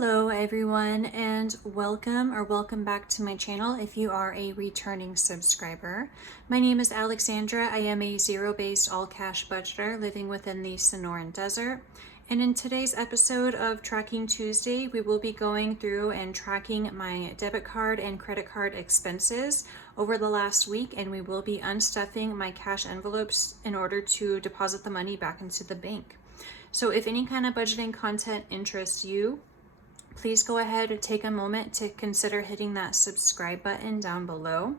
Hello everyone, and welcome back to my channel if you are a returning subscriber. My name is Alexandra. I am a zero-based all-cash budgeter living within the Sonoran Desert. And in today's episode of Tracking Tuesday, we will be going through and tracking my debit card and credit card expenses over the last week, and we will be unstuffing my cash envelopes in order to deposit the money back into the bank. So if any kind of budgeting content interests you, please go ahead and take a moment to consider hitting that subscribe button down below.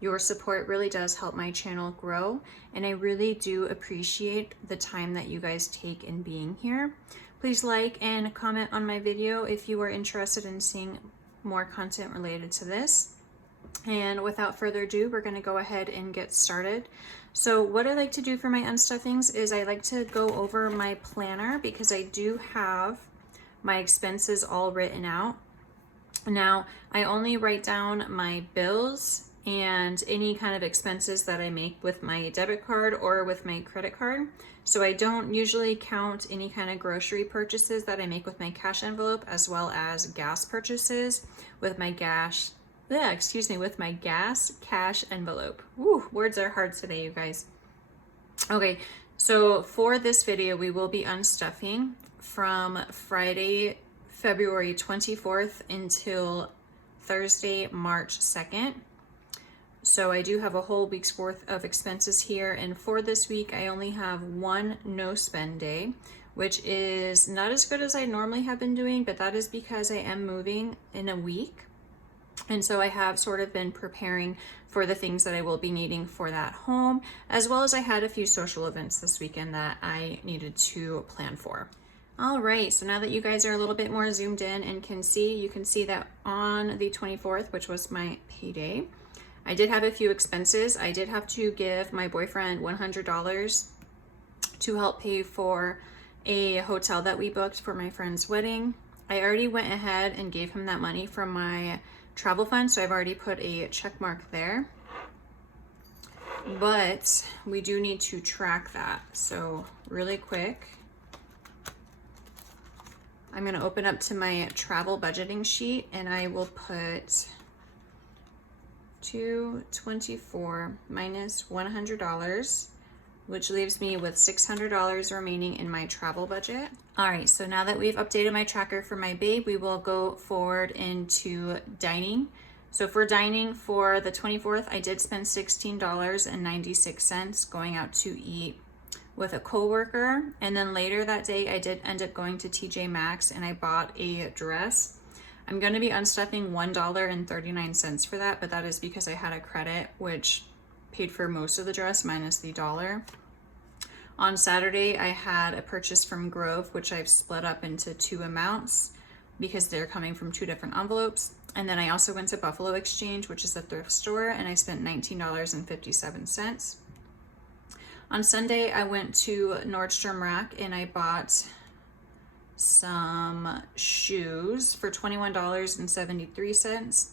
Your support really does help my channel grow, and I really do appreciate the time that you guys take in being here. Please like and comment on my video if you are interested in seeing more content related to this. And without further ado, we're going to go ahead and get started. So what I like to do for my unstuffings is I like to go over my planner because I do have my expenses all written out. Now, I only write down my bills and any kind of expenses that I make with my debit card or with my credit card. So I don't usually count any kind of grocery purchases that I make with my cash envelope, as well as gas purchases with my gas cash envelope. Woo, words are hard today, you guys. Okay, so for this video, we will be unstuffing from Friday, February 24th until Thursday, March 2nd. So I do have a whole week's worth of expenses here. And for this week, I only have one no spend day, which is not as good as I normally have been doing, but that is because I am moving in a week. And so I have sort of been preparing for the things that I will be needing for that home, as well as I had a few social events this weekend that I needed to plan for. All right, so now that you guys are a little bit more zoomed in and you can see that on the 24th, which was my payday, I did have a few expenses. I did have to give my boyfriend $100 to help pay for a hotel that we booked for my friend's wedding. I already went ahead and gave him that money from my travel fund, so I've already put a check mark there. But we do need to track that. So really quick, I'm going to open up to my travel budgeting sheet, and I will put $224 minus $100, which leaves me with $600 remaining in my travel budget. All right, so now that we've updated my tracker for my babe, we will go forward into dining. So for dining for the 24th, I did spend $16.96 going out to eat with a coworker, and then later that day I did end up going to TJ Maxx and I bought a dress. I'm going to be unstuffing $1.39 for that, but that is because I had a credit which paid for most of the dress minus the dollar. On Saturday I had a purchase from Grove, which I've split up into two amounts because they're coming from two different envelopes. And then I also went to Buffalo Exchange, which is a thrift store, and I spent $19.57. On Sunday, I went to Nordstrom Rack and I bought some shoes for $21.73.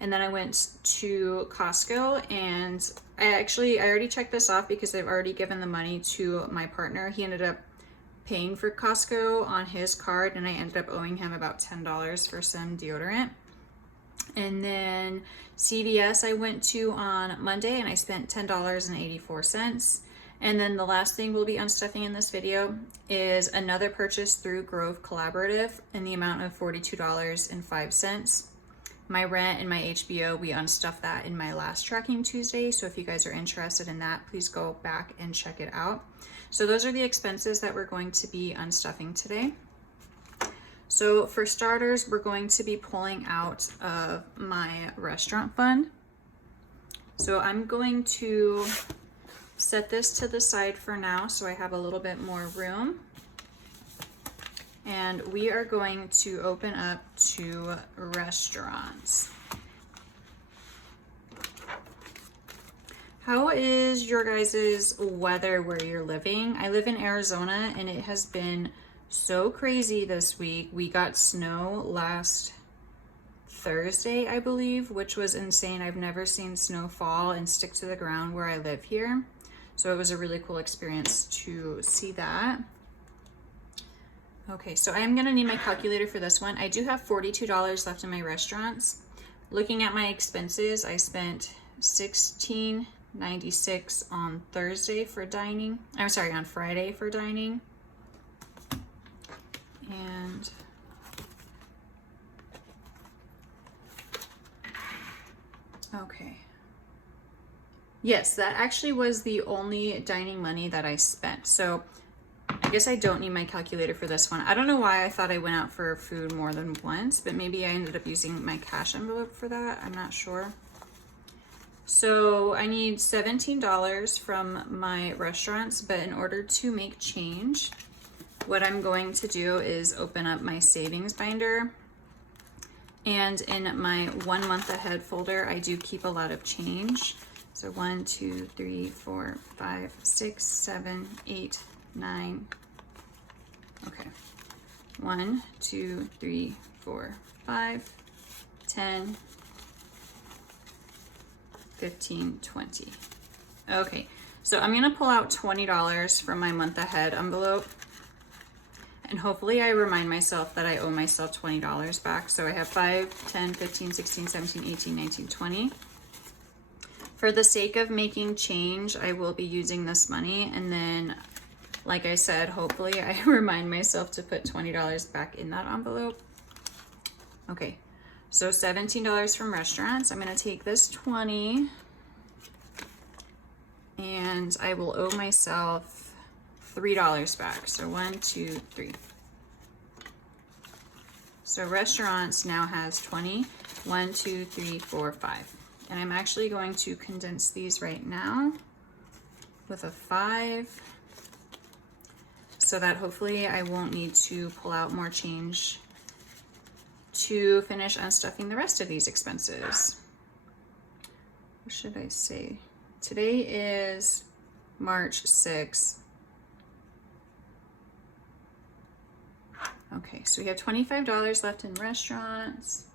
And then I went to Costco, and I already checked this off because I've already given the money to my partner. He ended up paying for Costco on his card, and I ended up owing him about $10 for some deodorant. And then CVS I went to on Monday and I spent $10.84. And then the last thing we'll be unstuffing in this video is another purchase through Grove Collaborative in the amount of $42.05. My rent and my HBO, we unstuffed that in my last Tracking Tuesday. So if you guys are interested in that, please go back and check it out. So those are the expenses that we're going to be unstuffing today. So for starters, we're going to be pulling out of my restaurant fund. So I'm going to set this to the side for now so I have a little bit more room. And we are going to open up to restaurants. How is your guys' weather where you're living? I live in Arizona and it has been so crazy this week. We got snow last Thursday, I believe, which was insane. I've never seen snow fall and stick to the ground where I live here. So it was a really cool experience to see that. Okay, so I'm gonna need my calculator for this one. I do have $42 left in my restaurants. Looking at my expenses, I spent $16.96 on Thursday for dining. I'm sorry, on Friday for dining. And okay. Yes, that actually was the only dining money that I spent. So I guess I don't need my calculator for this one. I don't know why I thought I went out for food more than once, but maybe I ended up using my cash envelope for that. I'm not sure. So I need $17 from my restaurants, but in order to make change, what I'm going to do is open up my savings binder. And in my 1 month ahead folder, I do keep a lot of change. So 1, 2, 3, 4, 5, 6, 7, 8, 9. Okay. 1, 2, 3, 4, 5, 10, 15, 20. Okay. So I'm going to pull out $20 from my month ahead envelope. And hopefully I remind myself that I owe myself $20 back. So I have 5, 10, 15, 16, 17, 18, 19, 20. For the sake of making change, I will be using this money. And then, like I said, hopefully I remind myself to put $20 back in that envelope. Okay, so $17 from restaurants. I'm going to take this 20 and I will owe myself $3 back. So 1, 2, 3. So restaurants now has 20. 1, 2, 3, 4, 5. And I'm actually going to condense these right now with a 5 so that hopefully I won't need to pull out more change to finish unstuffing the rest of these expenses. What should I say? Today is March 6th. Okay, so we have $25 left in restaurants.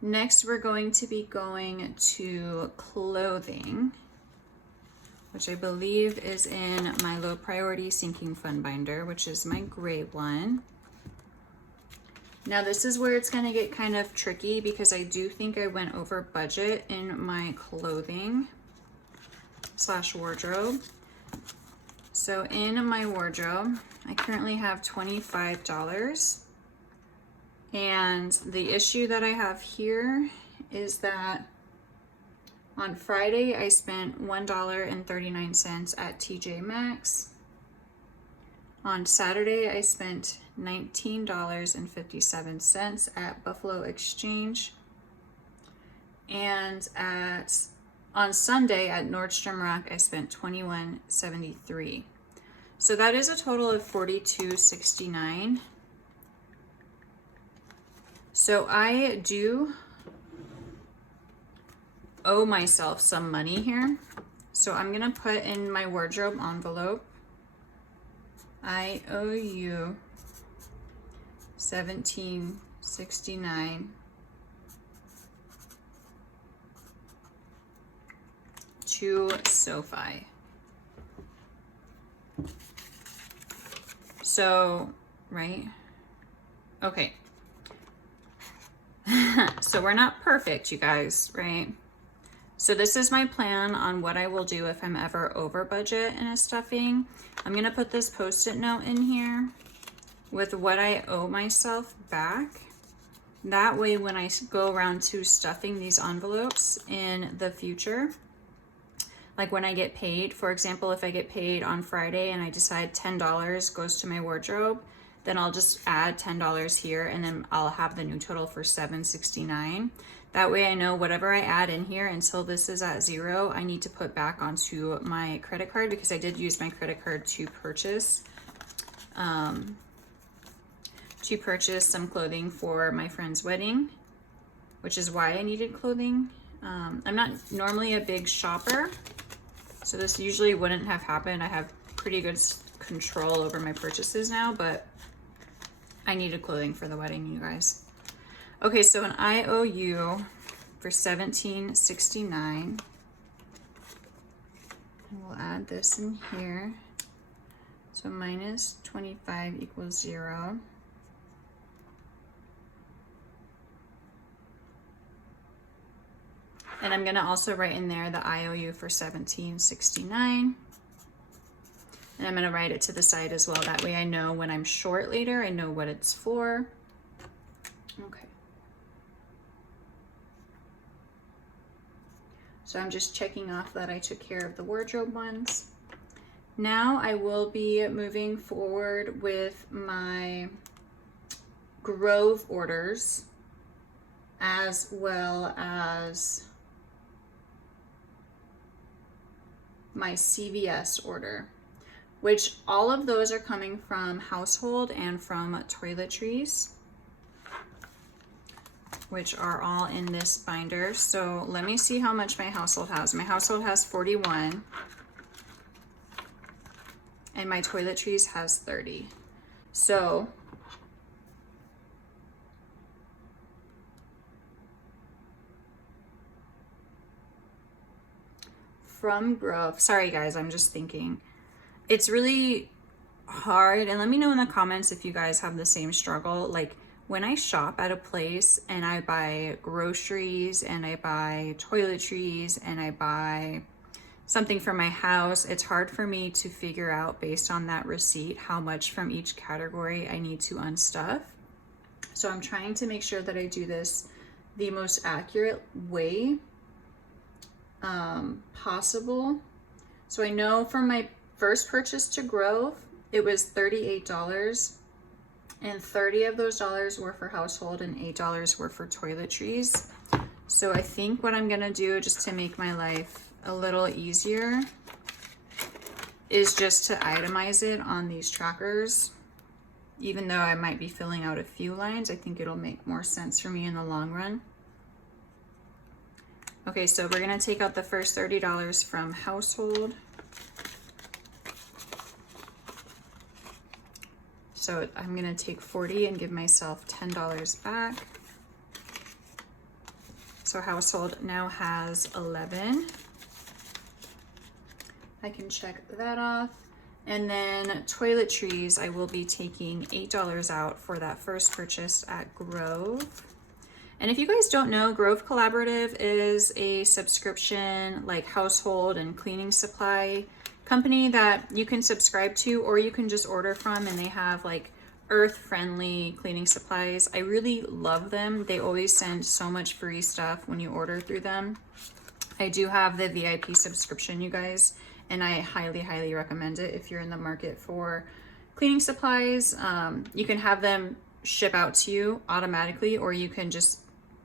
Next, we're going to be going to clothing, which I believe is in my low priority sinking fund binder, which is my gray one. Now this is where it's gonna get kind of tricky because I do think I went over budget in my clothing / wardrobe. So in my wardrobe, I currently have $25. And the issue that I have here is that on Friday, I spent $1.39 at TJ Maxx. On Saturday, I spent $19.57 at Buffalo Exchange. And on Sunday at Nordstrom Rack, I spent $21.73. So that is a total of $42.69. So I do owe myself some money here. So I'm gonna put in my wardrobe envelope, I owe you $17.69 to SoFi. So, right? Okay. So we're not perfect, you guys, right? So this is my plan on what I will do if I'm ever over budget in a stuffing. I'm gonna put this Post-it note in here with what I owe myself back. That way when I go around to stuffing these envelopes in the future, like when I get paid, for example, if I get paid on Friday and I decide $10 goes to my wardrobe, then I'll just add $10 here and then I'll have the new total for $7.69. That way I know whatever I add in here until this is at 0, I need to put back onto my credit card because I did use my credit card to purchase some clothing for my friend's wedding, which is why I needed clothing. I'm not normally a big shopper, so this usually wouldn't have happened. I have pretty good control over my purchases now, but I needed clothing for the wedding, you guys. Okay, so an IOU for $17.69. And we'll add this in here. So minus 25 equals 0. And I'm gonna also write in there the IOU for $17.69. And I'm gonna write it to the side as well. That way I know when I'm short later, I know what it's for. Okay. So I'm just checking off that I took care of the wardrobe ones. Now I will be moving forward with my Grove orders as well as my CVS order, which all of those are coming from household and from toiletries, which are all in this binder. So let me see how much my household has. My household has 41 and my toiletries has 30. So from Grove, sorry guys, I'm just thinking. It's really hard, and let me know in the comments if you guys have the same struggle. Like when I shop at a place and I buy groceries and I buy toiletries and I buy something for my house, it's hard for me to figure out based on that receipt how much from each category I need to unstuff. So I'm trying to make sure that I do this the most accurate way possible. So I know from my first purchase to Grove, it was $38, and 30 of those dollars were for household and $8 were for toiletries. So I think what I'm gonna do, just to make my life a little easier, is just to itemize it on these trackers. Even though I might be filling out a few lines, I think it'll make more sense for me in the long run. Okay, so we're gonna take out the first $30 from household. So I'm gonna take 40 and give myself $10 back. So household now has 11. I can check that off. And then toiletries, I will be taking $8 out for that first purchase at Grove. And if you guys don't know, Grove Collaborative is a subscription like household and cleaning supply company that you can subscribe to, or you can just order from, and they have like earth-friendly cleaning supplies. I really love them. They always send so much free stuff when you order through them. I do have the VIP subscription, you guys, and I highly, highly recommend it if you're in the market for cleaning supplies. You can have them ship out to you automatically, or you can just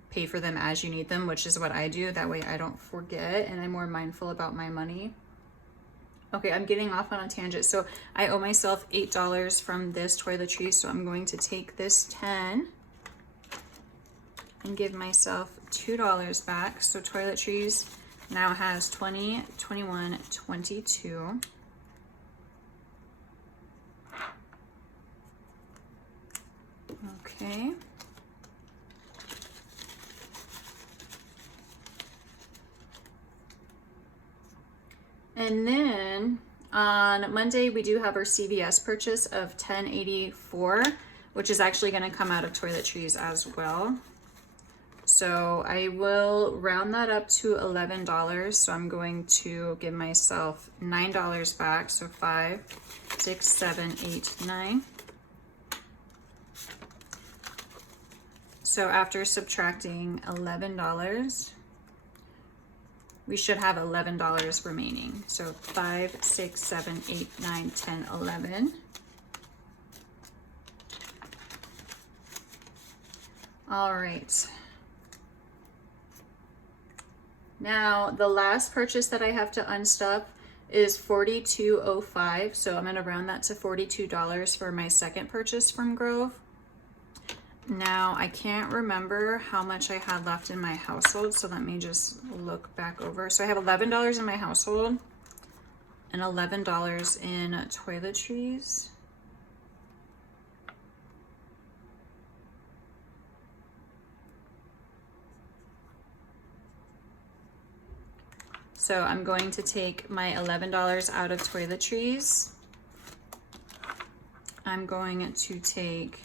pay for them as you need them, which is what I do. That way I don't forget and I'm more mindful about my money. Okay, I'm getting off on a tangent. So I owe myself $8 from this toiletry. So I'm going to take this 10 and give myself $2 back. So toiletries now has 20, 21, 22. Okay. And then on Monday, we do have our CVS purchase of $10.84, which is actually going to come out of toiletries as well. So I will round that up to $11. So I'm going to give myself $9 back. So 5, 6, 7, 8, 9. So after subtracting $11, we should have $11 remaining. So 5, 6, 7, 8, 9, 10, 11. All right. Now the last purchase that I have to unstuff is $42.05. So I'm gonna round that to $42 for my second purchase from Grove. Now, I can't remember how much I had left in my household, so let me just look back over. So I have $11 in my household and $11 in toiletries. So I'm going to take my $11 out of toiletries. I'm going to take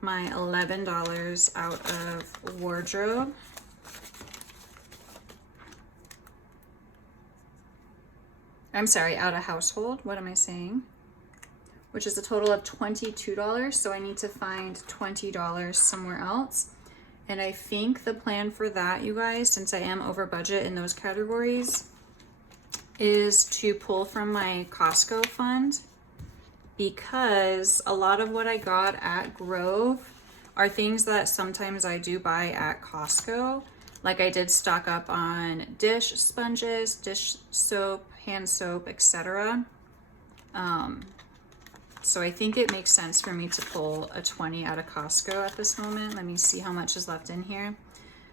my $11 out of wardrobe. I'm sorry, out of household. What am I saying? Which is a total of $22. So I need to find $20 somewhere else. And I think the plan for that, you guys, since I am over budget in those categories, is to pull from my Costco fund, because a lot of what I got at Grove are things that sometimes I do buy at Costco. Like I did stock up on dish sponges, dish soap, hand soap, etc. So I think it makes sense for me to pull a 20 out of Costco at this moment. Let me see how much is left in here.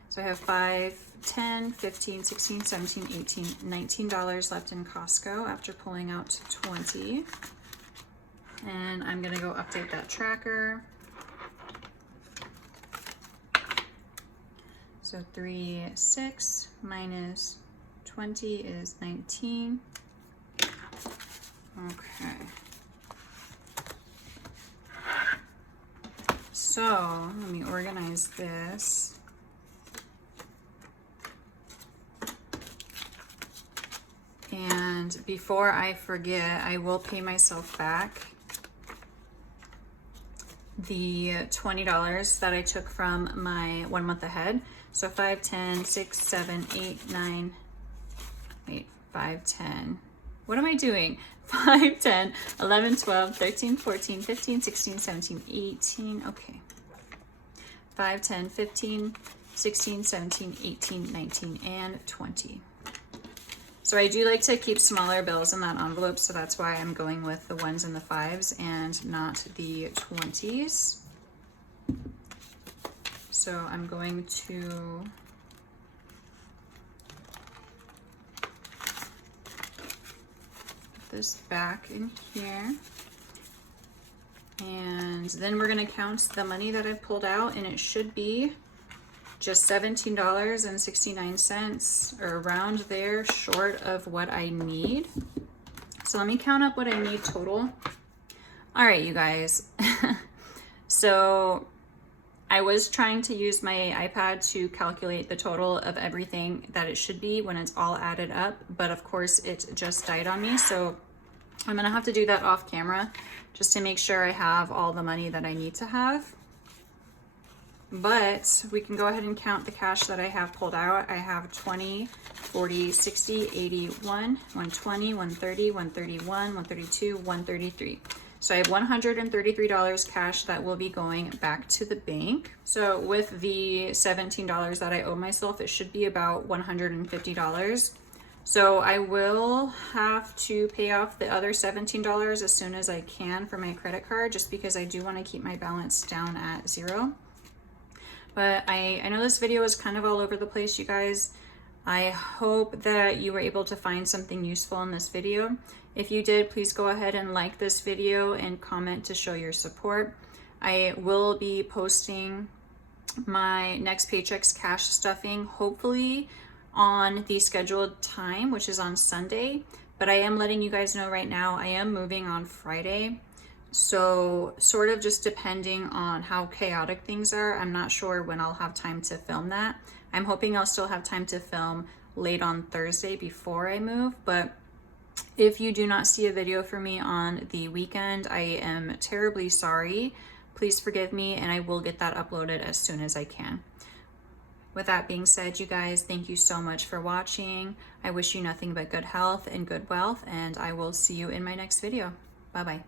So I have 5, 10, 15, 16, 17, 18, $19 left in Costco after pulling out 20. And I'm gonna go update that tracker. So 3, 6 minus 20 is 19. Okay. So let me organize this. And before I forget, I will pay myself back the $20 that I took from my 1 month ahead. So 5, 10, 6, 7, 8, 9, wait, 5, 10. What am I doing? 5, 10, 11, 12, 13, 14, 15, 16, 17, 18. Okay. 5, 10, 15, 16, 17, 18, 19, and 20. So I do like to keep smaller bills in that envelope, so that's why I'm going with the 1s and the 5s and not the 20s. So I'm going to put this back in here. And then we're gonna count the money that I've pulled out, and it should be just $17.69, or around there, short of what I need. So let me count up what I need total. All right, you guys. So I was trying to use my iPad to calculate the total of everything that it should be when it's all added up, but of course it just died on me. So I'm gonna have to do that off camera just to make sure I have all the money that I need to have. But we can go ahead and count the cash that I have pulled out. I have 20, 40, 60, 81, 120, 130, 131, 132, 133. So I have $133 cash that will be going back to the bank. So with the $17 that I owe myself, it should be about $150. So I will have to pay off the other $17 as soon as I can for my credit card, just because I do want to keep my balance down at 0. But I know this video is kind of all over the place, you guys. I hope that you were able to find something useful in this video. If you did, please go ahead and like this video and comment to show your support. I will be posting my next paycheck's cash stuffing, hopefully on the scheduled time, which is on Sunday. But I am letting you guys know right now, I am moving on Friday. So sort of just depending on how chaotic things are, I'm not sure when I'll have time to film that. I'm hoping I'll still have time to film late on Thursday before I move, but if you do not see a video for me on the weekend, I am terribly sorry. Please forgive me, and I will get that uploaded as soon as I can. With that being said, you guys, thank you so much for watching. I wish you nothing but good health and good wealth, and I will see you in my next video. Bye-bye.